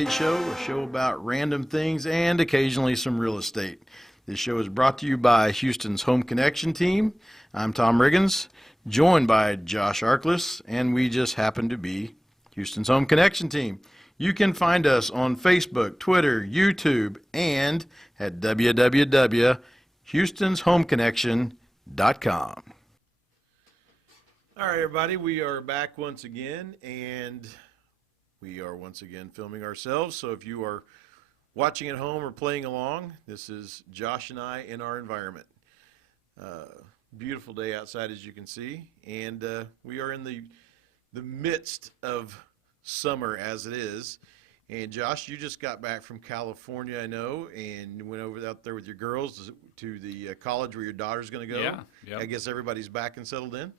Estate Show, a show about random things and occasionally some real estate. This show is brought to you by Houston's Home Connection team. I'm Tom Riggins, joined by Josh Arkless, and we just happen to be Houston's Home Connection team. You can find us on Facebook, Twitter, YouTube, and at www.houstonshomeconnection.com. All right, everybody, we are back once again, and we are once again filming ourselves. So if you are watching at home or playing along, this is Josh and I in our environment. Beautiful day outside, as you can see, and we are in the midst of summer as it is. And Josh, you just got back from California, I know, and went over out there with your girls to the college where your daughter's going to go. Yeah. Yep. I guess everybody's back and settled in.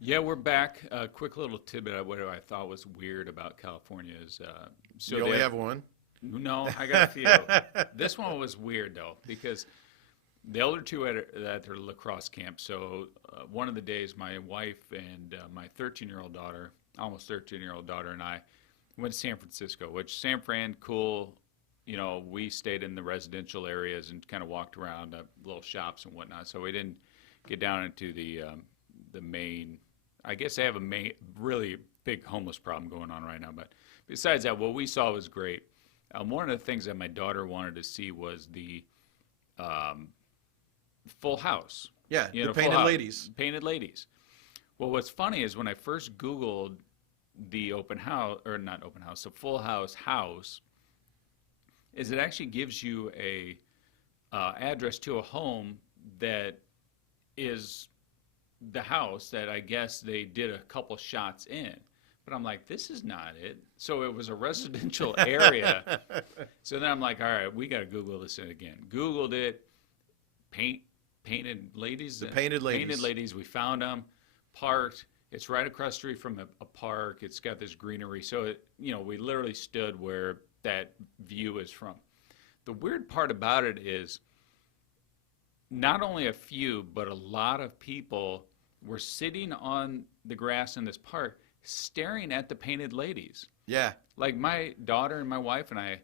Yeah, we're back. A quick little tidbit of what I thought was weird about California is So you only have one? No, I got a few. This one was weird though because the older two at their lacrosse camp. So one of the days, my wife and my 13-year-old daughter, almost 13-year-old daughter, and I went to San Francisco. Which San Fran, cool. You know, we stayed in the residential areas and kind of walked around little shops and whatnot. So we didn't get down into the main. I guess they have a really big homeless problem going on right now. But besides that, what we saw was great. One of the things that my daughter wanted to see was the Full House. Yeah, you know, the Painted Ladies. Painted Ladies. Well, what's funny is when I first Googled the open house, or not open house, the Full House, is it actually gives you a address to a home that is the house that I guess they did a couple shots in. But I'm like, this is not it. So it was a residential area. So then I'm like, all right, we got to Google this again. Googled it. Painted Ladies. The Painted Ladies. Painted Ladies. We found them. Parked. It's right across the street from a park. It's got this greenery. So, we literally stood where that view is from. The weird part about it is not only a few, but a lot of people were sitting on the grass in this park staring at the Painted Ladies. Yeah. Like my daughter and my wife and I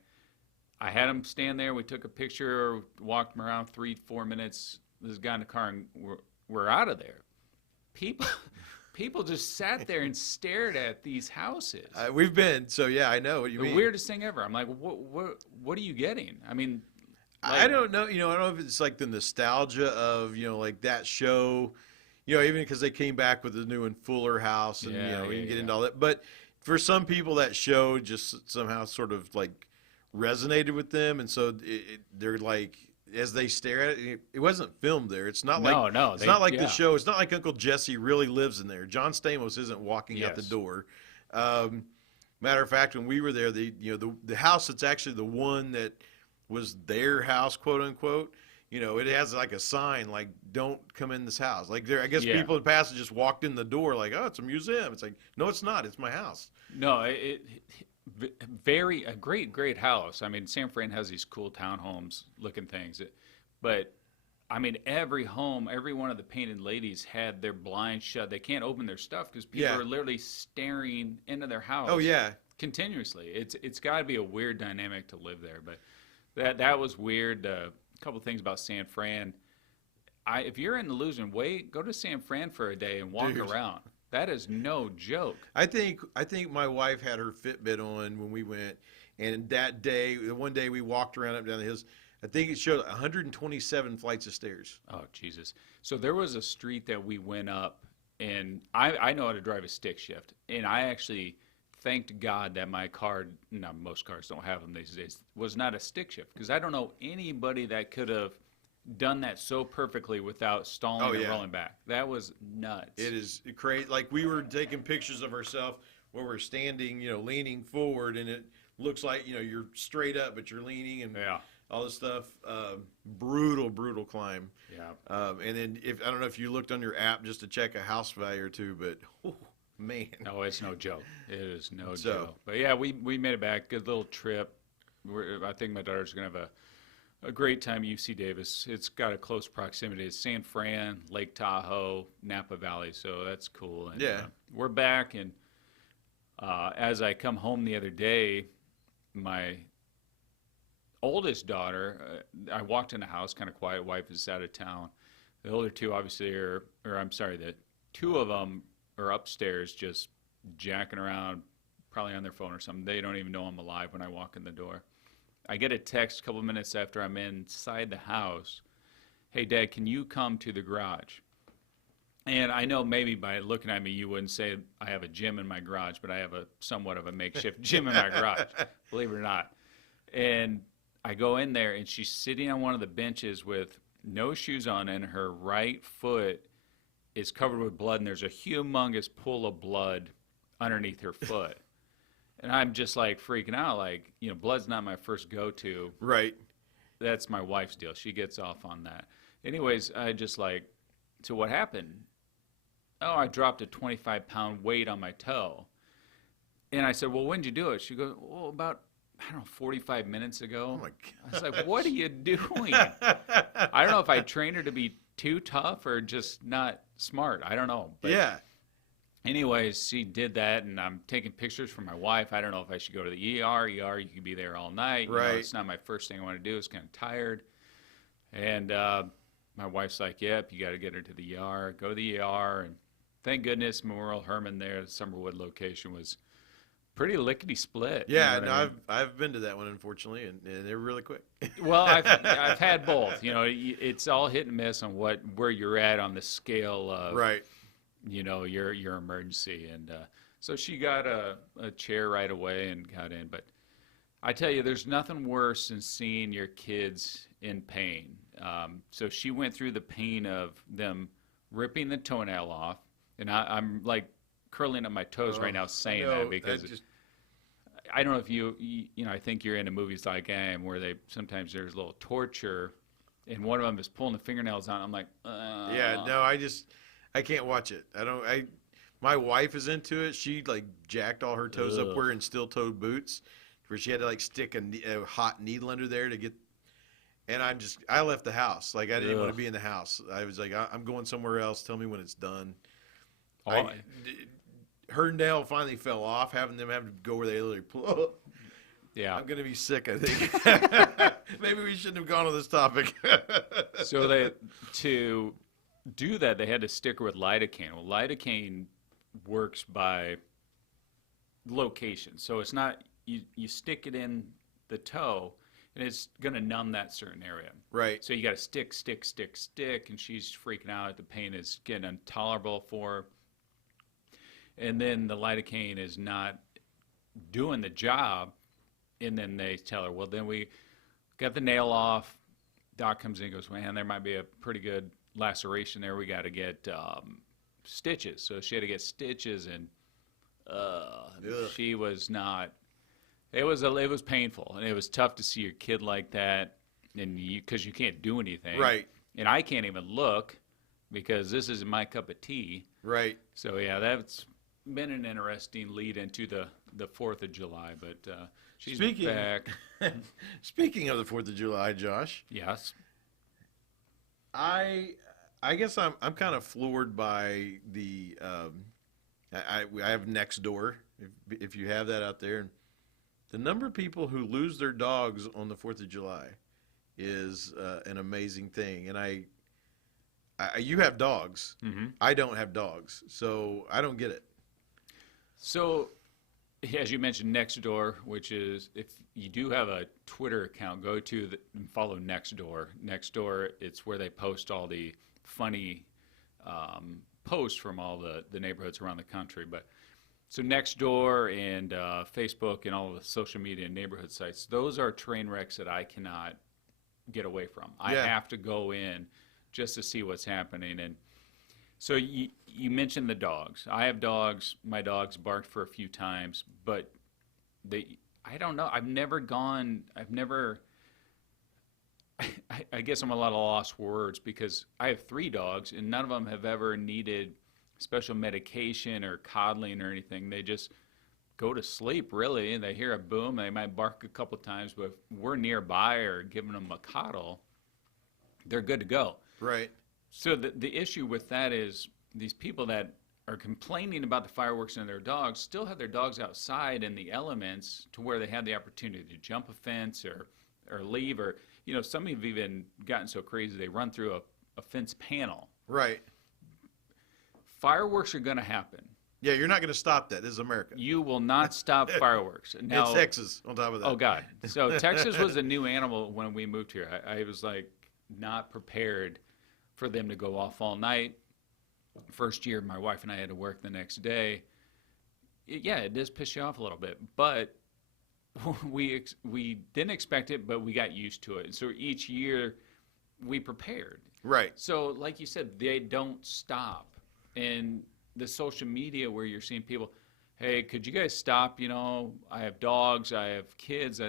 had them stand there. We took a picture, walked them around 3-4 minutes. This guy in the car, and we're out of there. People just sat there and stared at these houses. We've been, so yeah, I know what you mean. The weirdest thing ever. I'm like, what are you getting? I mean, I don't know. I don't know if it's like the nostalgia of, like that show, even because they came back with the new and Fuller House and, we can get into all that. But for some people, that show just somehow sort of like resonated with them. And so they're like, as they stare at it, it wasn't filmed there. It's not like, it's not like the show. It's not like Uncle Jesse really lives in there. John Stamos isn't walking out the door. Matter of fact, when we were there, the house that's actually the one that was their house, quote unquote, it has like a sign like, don't come in this house. Like I guess people in the past just walked in the door like, oh, it's a museum. It's like, no, it's not. It's my house. No, a great house. I mean, San Fran has these cool townhomes looking things. But I mean, every home, every one of the Painted Ladies had their blinds shut. They can't open their stuff because people are literally staring into their house. Oh, yeah. Continuously. It's got to be a weird dynamic to live there. But that was weird. A couple of things about San Fran. If you're in the losing weight, go to San Fran for a day and walk around. That is no joke. I think my wife had her Fitbit on when we went, and that day, one day we walked around up and down the hills. I think it showed 127 flights of stairs. Oh, Jesus. So there was a street that we went up, and I know how to drive a stick shift, and I actually thanked God that my car, now most cars don't have them these days, was not a stick shift, because I don't know anybody that could have done that so perfectly without stalling and rolling back. That was nuts. It is crazy. Like we were taking pictures of ourselves where we're standing, leaning forward, and it looks like, you're straight up, but you're leaning and all this stuff. Brutal climb. Yeah. And then I don't know if you looked on your app just to check a house value or two, but man. No, it's no joke. It is no joke. But yeah, we made it back. Good little trip. I think my daughter's going to have a great time at UC Davis. It's got a close proximity to San Fran, Lake Tahoe, Napa Valley, so that's cool. And, yeah. We're back, and as I come home the other day, my oldest daughter, I walked in the house, kind of quiet. Wife is out of town. The older two obviously the two of them are upstairs just jacking around, probably on their phone or something. They don't even know I'm alive when I walk in the door. I get a text a couple minutes after I'm inside the house. Hey, Dad, can you come to the garage? And I know maybe by looking at me, you wouldn't say I have a gym in my garage, but I have a somewhat of a makeshift gym in my garage, believe it or not. And I go in there, and she's sitting on one of the benches with no shoes on, and her right foot is covered with blood, and there's a humongous pool of blood underneath her foot. And I'm just like freaking out, like, blood's not my first go-to. Right. That's my wife's deal. She gets off on that. Anyways, I just like, so what happened? Oh, I dropped a 25-pound weight on my toe. And I said, well, when did you do it? She goes, well, about, 45 minutes ago. Oh, my God. I was like, what are you doing? I don't know if I trained her to be too tough or just not smart. I don't know. But yeah. Anyways, she did that, and I'm taking pictures for my wife. I don't know if I should go to the ER. You could be there all night. Right. It's not my first thing I want to do. It's kind of tired. And my wife's like, yep, you got to get her to the ER. Go to the ER. And thank goodness Memorial Hermann there, the Summerwood location, was pretty lickety split. Yeah, no, I've been to that one, unfortunately, and they're really quick. Well, I've had both. It's all hit and miss on where you're at on the scale of right. Your emergency. And so she got a chair right away and got in. But I tell you, there's nothing worse than seeing your kids in pain. So she went through the pain of them ripping the toenail off. And I'm like curling up my toes right now saying that because I don't know if you I think you're into movies like I am where sometimes there's a little torture and one of them is pulling the fingernails out. I'm like, yeah, no, I can't watch it. My wife is into it. She like jacked all her toes up wearing steel-toed boots where she had to like stick a hot needle under there to get. And I left the house. Like I didn't want to be in the house. I was like, I'm going somewhere else. Tell me when it's done. Her nail finally fell off, having them have to go where they literally pull. Yeah, I'm gonna be sick, I think. Maybe we shouldn't have gone on this topic. So to do that, they had to stick her with lidocaine. Well, lidocaine works by location, so it's not you stick it in the toe, and it's gonna numb that certain area. Right. So you got to stick, and she's freaking out. The pain is getting intolerable for her. And then the lidocaine is not doing the job, and then they tell her, well, then we got the nail off. Doc comes in and goes, man, there might be a pretty good laceration there. We got to get stitches. So she had to get stitches, and she was not. It was painful, and it was tough to see your kid like that, and because you can't do anything, right? And I can't even look because this isn't my cup of tea, right? So yeah, that's been an interesting lead into the 4th of July, but she's back. Speaking of the 4th of July, Josh. Yes. I guess I'm kind of floored by the I have Nextdoor, if you have that out there. The number of people who lose their dogs on the 4th of July is an amazing thing. And you have dogs. Mm-hmm. I don't have dogs, so I don't get it. So, as you mentioned, Nextdoor, which is, if you do have a Twitter account, go to and follow Nextdoor. Nextdoor, it's where they post all the funny posts from all the neighborhoods around the country. But so Nextdoor and Facebook and all the social media and neighborhood sites, those are train wrecks that I cannot get away from. I have to go in just to see what's happening. And so you mentioned the dogs. I have dogs. My dogs barked for a few times, but I don't know. I guess I'm a lot of lost words because I have 3 dogs, and none of them have ever needed special medication or coddling or anything. They just go to sleep, really, and they hear a boom. They might bark a couple of times, but if we're nearby or giving them a coddle, they're good to go. Right. So the issue with that is these people that are complaining about the fireworks and their dogs still have their dogs outside in the elements to where they have the opportunity to jump a fence or leave, or some have even gotten so crazy they run through a fence panel. Right. Fireworks are going to happen. Yeah, you're not going to stop that. This is America. You will not stop fireworks. Now, it's Texas on top of that. Oh, God. So Texas was a new animal when we moved here. I was like not prepared for them to go off all night. First year, my wife and I had to work the next day. It does piss you off a little bit, but we didn't expect it, but we got used to it. And so each year, we prepared. Right. So, like you said, they don't stop. And the social media where you're seeing people, hey, could you guys stop? I have dogs, I have kids.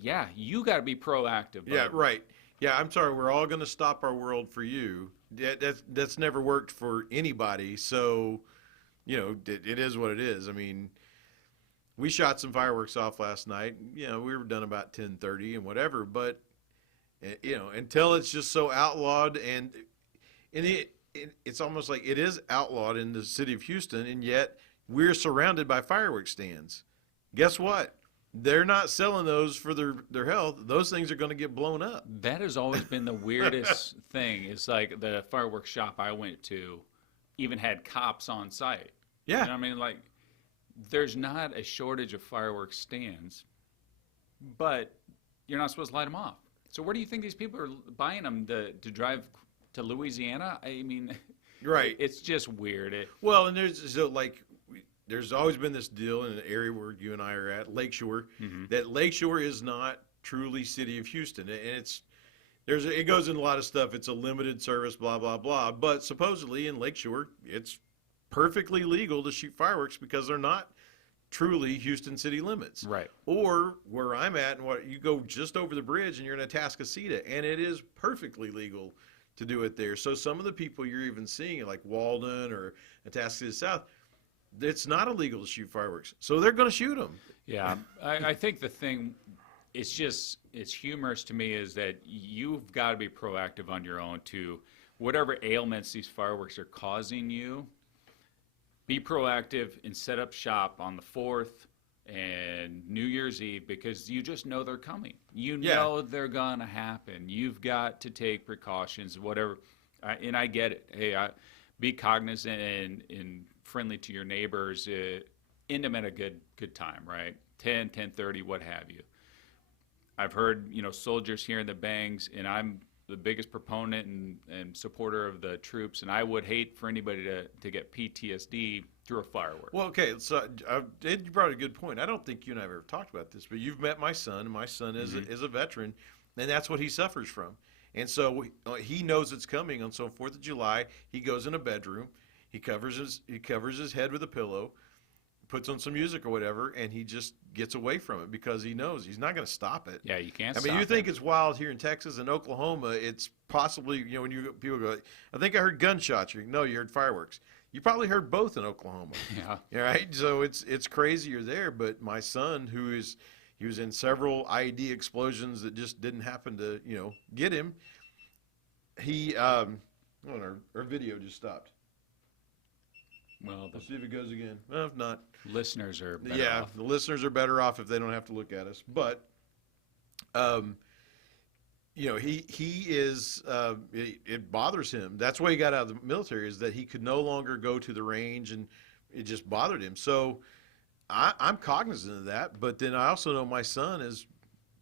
You got to be proactive. Yeah, right. Yeah, I'm sorry. We're all going to stop our world for you. That's never worked for anybody. So, it is what it is. I mean, we shot some fireworks off last night. We were done about 10:30 and whatever. But, until it's just so outlawed, and it's almost like it is outlawed in the city of Houston, and yet we're surrounded by fireworks stands. Guess what? They're not selling those for their health. Those things are going to get blown up. That has always been the weirdest thing. It's like the fireworks shop I went to even had cops on site. Yeah. You know what I mean? Like, there's not a shortage of fireworks stands, but you're not supposed to light them off. So where do you think these people are buying them to drive to Louisiana? I mean, right. It's just weird. And there's always been this deal in an area where you and I are at, Lakeshore, that Lakeshore is not truly city of Houston. And it goes in a lot of stuff. It's a limited service, blah, blah, blah. But supposedly in Lakeshore, it's perfectly legal to shoot fireworks because they're not truly Houston city limits. Right. Or where I'm at, and you go just over the bridge and you're in Atascocita, and it is perfectly legal to do it there. So some of the people you're even seeing, like Walden or Atascocita South, it's not illegal to shoot fireworks. So they're going to shoot them. Yeah. I think the thing, it's humorous to me is that you've got to be proactive on your own to whatever ailments these fireworks are causing you. Be proactive and set up shop on the 4th and New Year's Eve because you just know they're coming. You know they're going to happen. You've got to take precautions, whatever. And I get it. Hey, be cognizant and friendly to your neighbors. End them at a good time, right? 10:30, what have you. I've heard, soldiers hearing the bangs, and I'm the biggest proponent and supporter of the troops, and I would hate for anybody to get PTSD through a firework. Well, okay, so you brought a good point. I don't think you and I have ever talked about this, but you've met my son, and my son is a veteran, and that's what he suffers from. And so he knows it's coming. On 4th of July, he goes in a bedroom, he covers his head with a pillow, puts on some music or whatever, and he just gets away from it because he knows he's not going to stop it. Yeah, you can't. I mean, you think it's wild here in Texas and Oklahoma? It's possibly when people go, I think I heard gunshots. No, you heard fireworks. You probably heard both in Oklahoma. Yeah. All right. So it's crazier there. But my son, he was in several IED explosions that just didn't happen to get him. He our video just stopped. Well, Let's see if it goes again. Well, if not, listeners are better off. The listeners are better off if they don't have to look at us. But, he is. It bothers him. That's why he got out of the military, is that he could no longer go to the range, and it just bothered him. So, I'm cognizant of that. But then I also know my son is.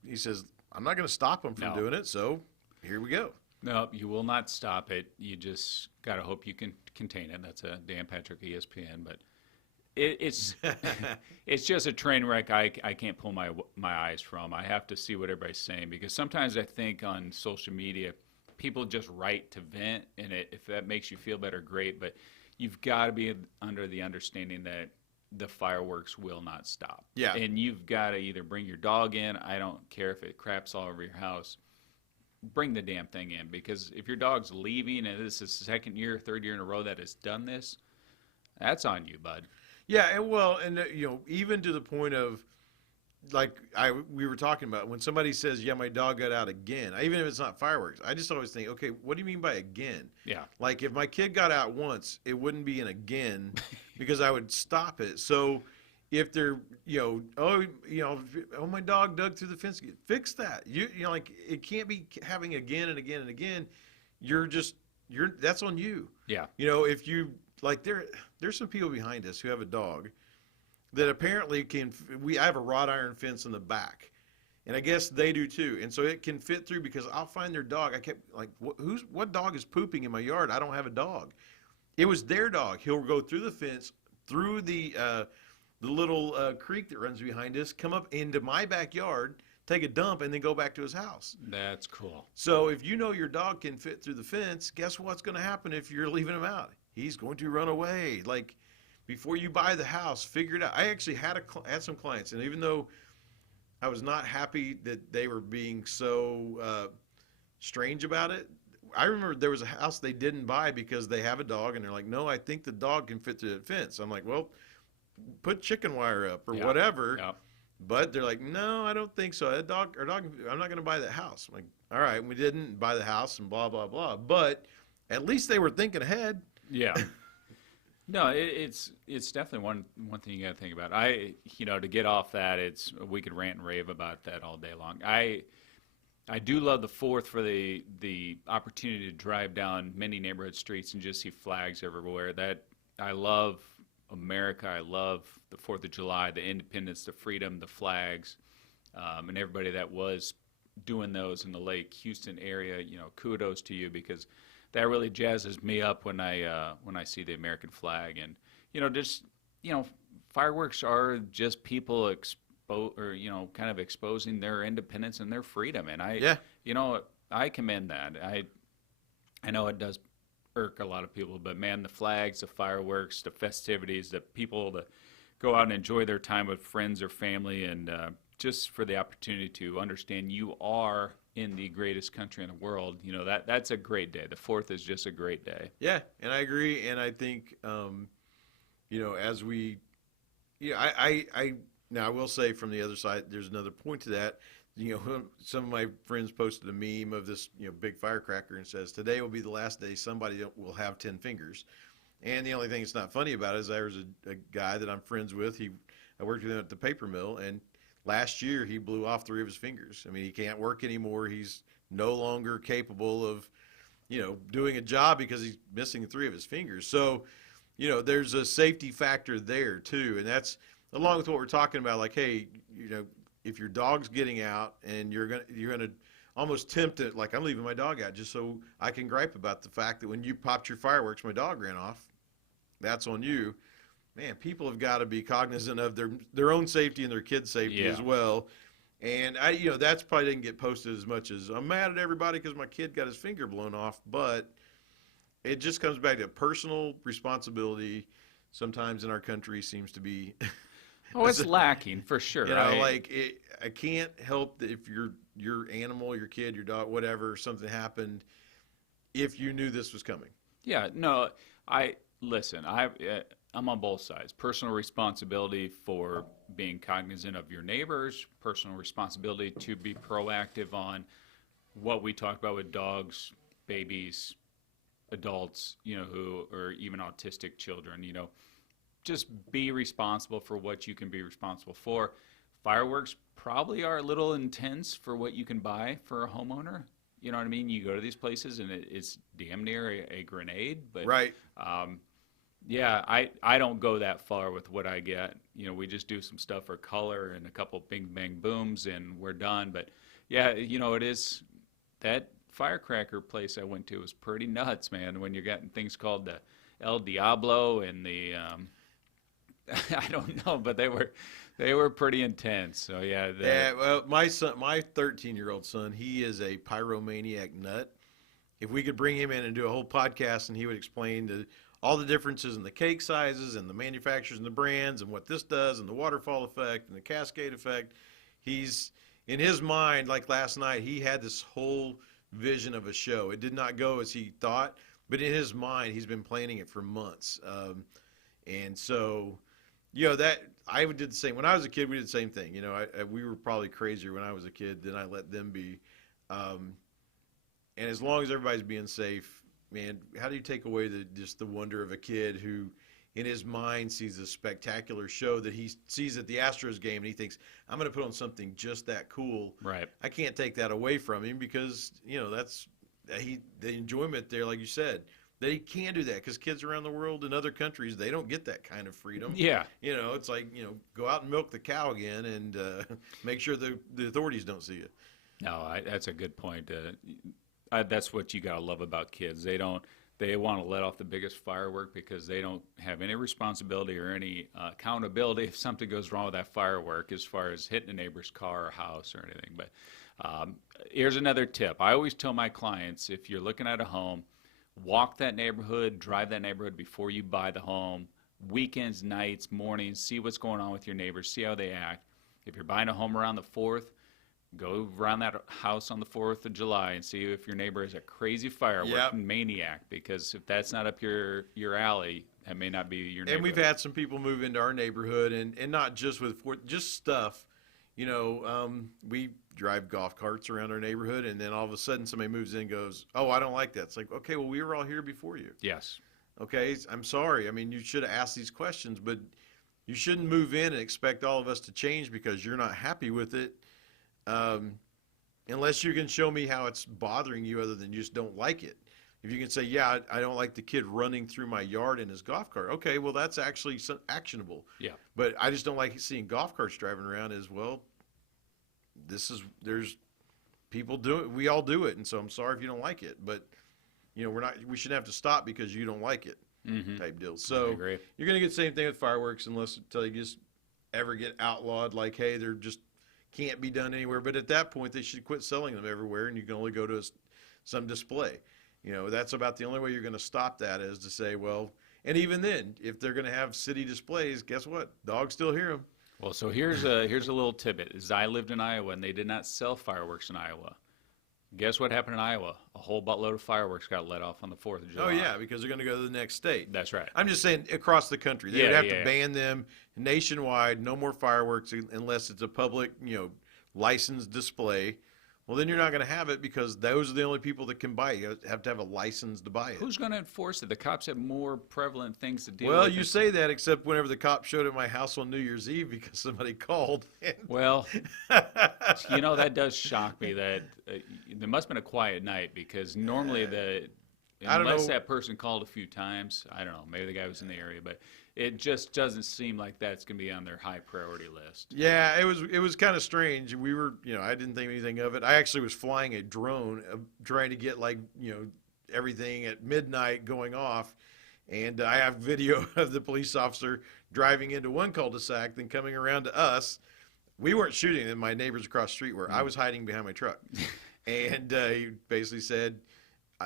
He says, I'm not going to stop him from doing it. So here we go. No, you will not stop it. You just got to hope you can contain it. That's a Dan Patrick, ESPN. But it's it's just a train wreck I can't pull my eyes from. I have to see what everybody's saying because sometimes I think on social media, people just write to vent, and if that makes you feel better, great. But you've got to be under the understanding that the fireworks will not stop. Yeah. And you've got to either bring your dog in. I don't care if it craps all over your house. Bring the damn thing in, because if your dog's leaving and this is the second year, third year in a row that has done this, that's on you, bud. Yeah, and even to the point of we were talking about when somebody says, "Yeah, my dog got out again," even if it's not fireworks, I just always think, okay, what do you mean by again? Yeah. Like if my kid got out once, it wouldn't be an again because I would stop it. So if they're, oh, my dog dug through the fence, fix that. Like it can't be having again and again and again. That's on you. Yeah. If you like, there's some people behind us who have a dog that apparently I have a wrought iron fence in the back, and I guess they do too, and so it can fit through because I'll find their dog. I kept like, what dog is pooping in my yard? I don't have a dog. It was their dog. He'll go through the fence, through the little creek that runs behind us, come up into my backyard, take a dump, and then go back to his house. That's cool. So if you know your dog can fit through the fence, guess what's going to happen if you're leaving him out? He's going to run away. Like, before you buy the house, figure it out. I actually had some clients, and even though I was not happy that they were being so strange about it, I remember there was a house they didn't buy because they have a dog, and they're like, no, I think the dog can fit through the fence. I'm like, well, put chicken wire up or whatever. Yeah. But they're like, no, I don't think so. I'm not going to buy that house. I'm like, all right, we didn't buy the house and blah, blah, blah. But at least they were thinking ahead. Yeah. No, it's definitely one thing you got to think about. To get off that, we could rant and rave about that all day long. I do love the 4th for the opportunity to drive down many neighborhood streets and just see flags everywhere. That I love America. I love the 4th of July, the independence, the freedom, the flags, and everybody that was doing those in the Lake Houston area. Kudos to you, because that really jazzes me up when I see the American flag. And fireworks are just people kind of exposing their independence and their freedom. And I commend that. I know it does irk a lot of people, but man, the flags, the fireworks, the festivities, the people to go out and enjoy their time with friends or family, and just for the opportunity to understand you are in the greatest country in the world, that's a great day. The 4th is just a great day. Yeah, and I agree, and I think, as we, now I will say from the other side, there's another point to that. Some of my friends posted a meme of this, big firecracker and says, today will be the last day somebody will have 10 fingers. And the only thing that's not funny about it is there was a guy that I'm friends with. I worked with him at the paper mill, and last year he blew off 3 of his fingers. I mean, he can't work anymore. He's no longer capable of, doing a job because he's missing 3 of his fingers. So, there's a safety factor there too. And that's along with what we're talking about. Like, hey, if your dog's getting out and you're gonna almost tempt it, like I'm leaving my dog out just so I can gripe about the fact that when you popped your fireworks, my dog ran off. That's on you. Man, people have got to be cognizant of their own safety and their kids' safety as well. And that's probably didn't get posted as much as I'm mad at everybody because my kid got his finger blown off. But it just comes back to personal responsibility. Sometimes in our country seems to be. Oh, it's lacking for sure. I can't help that if your animal, your kid, your dog, whatever, something happened, if you knew this was coming. Yeah, no, listen, I'm on both sides. Personal responsibility for being cognizant of your neighbors, personal responsibility to be proactive on what we talked about with dogs, babies, adults, who or even autistic children, just be responsible for what you can be responsible for. Fireworks probably are a little intense for what you can buy for a homeowner. You know what I mean? You go to these places and it's damn near a grenade. But right. Yeah, I don't go that far with what I get. We just do some stuff for color and a couple bing bang booms and we're done. But yeah, it is that firecracker place I went to was pretty nuts, man. When you're getting things called the El Diablo and the I don't know, but they were pretty intense. So yeah. Well, my 13-year-old son, he is a pyromaniac nut. If we could bring him in and do a whole podcast, and he would explain all the differences in the cake sizes and the manufacturers and the brands and what this does and the waterfall effect and the cascade effect. He's in his mind, like last night, he had this whole vision of a show. It did not go as he thought, but in his mind, he's been planning it for months. And so, that I did the same. When I was a kid, we did the same thing. You know, we were probably crazier when I was a kid than I let them be. And as long as everybody's being safe, man, how do you take away just the wonder of a kid who, in his mind, sees a spectacular show that he sees at the Astros game and he thinks, I'm going to put on something just that cool. Right. I can't take that away from him because, you know, that's the enjoyment there, like you said. They can do that because kids around the world in other countries, they don't get that kind of freedom. Yeah. You know, it's like, you know, go out and milk the cow again and make sure the authorities don't see you. No, that's a good point. That's what you got to love about kids. They want to let off the biggest firework because they don't have any responsibility or any accountability if something goes wrong with that firework as far as hitting a neighbor's car or house or anything. But here's another tip. I always tell my clients, if you're looking at a home, walk that neighborhood, drive that neighborhood before you buy the home. Weekends, nights, mornings, see what's going on with your neighbors, see how they act. If you're buying a home around the 4th, go around that house on the 4th of July and see if your neighbor is a crazy firework maniac, because if that's not up your alley, that may not be your neighborhood. And we've had some people move into our neighborhood, and not just with just stuff. You know, we drive golf carts around our neighborhood, and then all of a sudden somebody moves in and goes, oh, I don't like that. It's like, okay, well, we were all here before you. Yes. Okay, I'm sorry. I mean, you should have asked these questions, but you shouldn't move in and expect all of us to change because you're not happy with it. Unless you can show me how it's bothering you other than you just don't like it. If you can say, yeah, I don't like the kid running through my yard in his golf cart. Okay, well, that's actually actionable. Yeah. But I just don't like seeing golf carts driving around as well. There's people do it. We all do it. And so I'm sorry if you don't like it, but you know, we shouldn't have to stop because you don't like it type deal. So I agree. You're going to get the same thing with fireworks until you just ever get outlawed. Like, hey, they're just can't be done anywhere. But at that point, they should quit selling them everywhere, and you can only go to some display. You know, that's about the only way you're going to stop that is to say, well, and even then, if they're going to have city displays, guess what? Dogs still hear them. Well, so here's a little tidbit. As I lived in Iowa, and they did not sell fireworks in Iowa. Guess what happened in Iowa? A whole buttload of fireworks got let off on the 4th of July. Oh, yeah, because they're going to go to the next state. That's right. I'm just saying across the country. They would have to ban them nationwide, no more fireworks unless it's a public, you know, licensed display. Well, then you're not going to have it because those are the only people that can buy it. You have to have a license to buy it. Who's going to enforce it? The cops have more prevalent things to deal with. Well, you say that, except whenever the cop showed at my house on New Year's Eve because somebody called. Well, you know, that does shock me that there must have been a quiet night because normally unless that person called a few times, I don't know, maybe the guy was in the area, but it just doesn't seem like that's going to be on their high priority list. Yeah, it was kind of strange. We were, you know, I didn't think anything of it. I actually was flying a drone trying to get everything at midnight going off. And I have video of the police officer driving into one cul-de-sac, then coming around to us. We weren't shooting at my neighbors across the street where I was hiding behind my truck. And he basically said,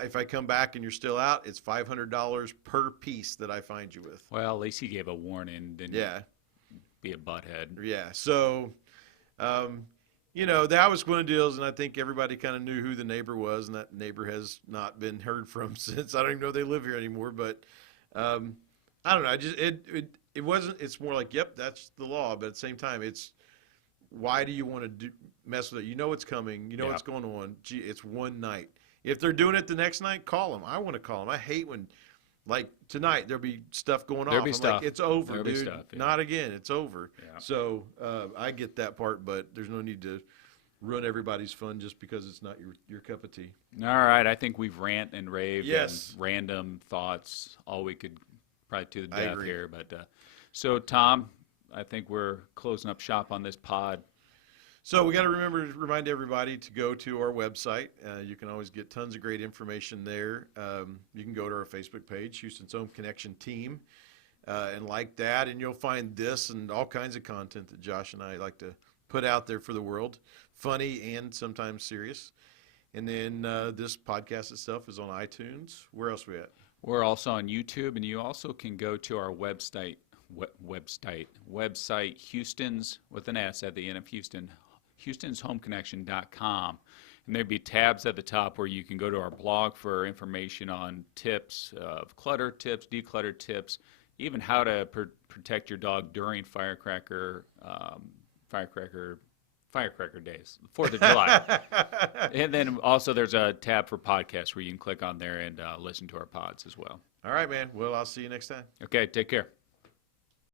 if I come back and you're still out, it's $500 per piece that I find you with. Well, at least he gave a warning, didn't be a butthead. Yeah. So, you know, that was one of the deals, and I think everybody kind of knew who the neighbor was, and that neighbor has not been heard from since. I don't even know if they live here anymore, but I don't know. It wasn't. It's more like, yep, that's the law, but at the same time, it's why do you want to mess with it? You know what's coming. You know what's going on. Gee, it's one night. If they're doing it the next night, call them. I want to call them. I hate when, like tonight, there'll be stuff going There'll off. be I'm stuff. like, it's over, There'll be dude. stuff, yeah. Not again. It's over. Yeah. So I get that part, but there's no need to ruin everybody's fun just because it's not your cup of tea. All right. I think we've rant and raved Yes. and random thoughts, all we could probably to the I death agree. here. But so, Tom, I think we're closing up shop on this pod. So we got to remind everybody to go to our website. You can always get tons of great information there. You can go to our Facebook page, Houston's Home Connection Team, and like that, and you'll find this and all kinds of content that Josh and I like to put out there for the world, funny and sometimes serious. And then this podcast itself is on iTunes. Where else are we at? We're also on YouTube, and you also can go to our website, Houston's, with an S at the end of Houston, Houston'sHomeConnection.com. And there'd be tabs at the top where you can go to our blog for information on tips of clutter tips, declutter tips, even how to protect your dog during firecracker days, 4th of July. And then also there's a tab for podcasts where you can click on there and listen to our pods as well. All right, man. Well, I'll see you next time. Okay, take care.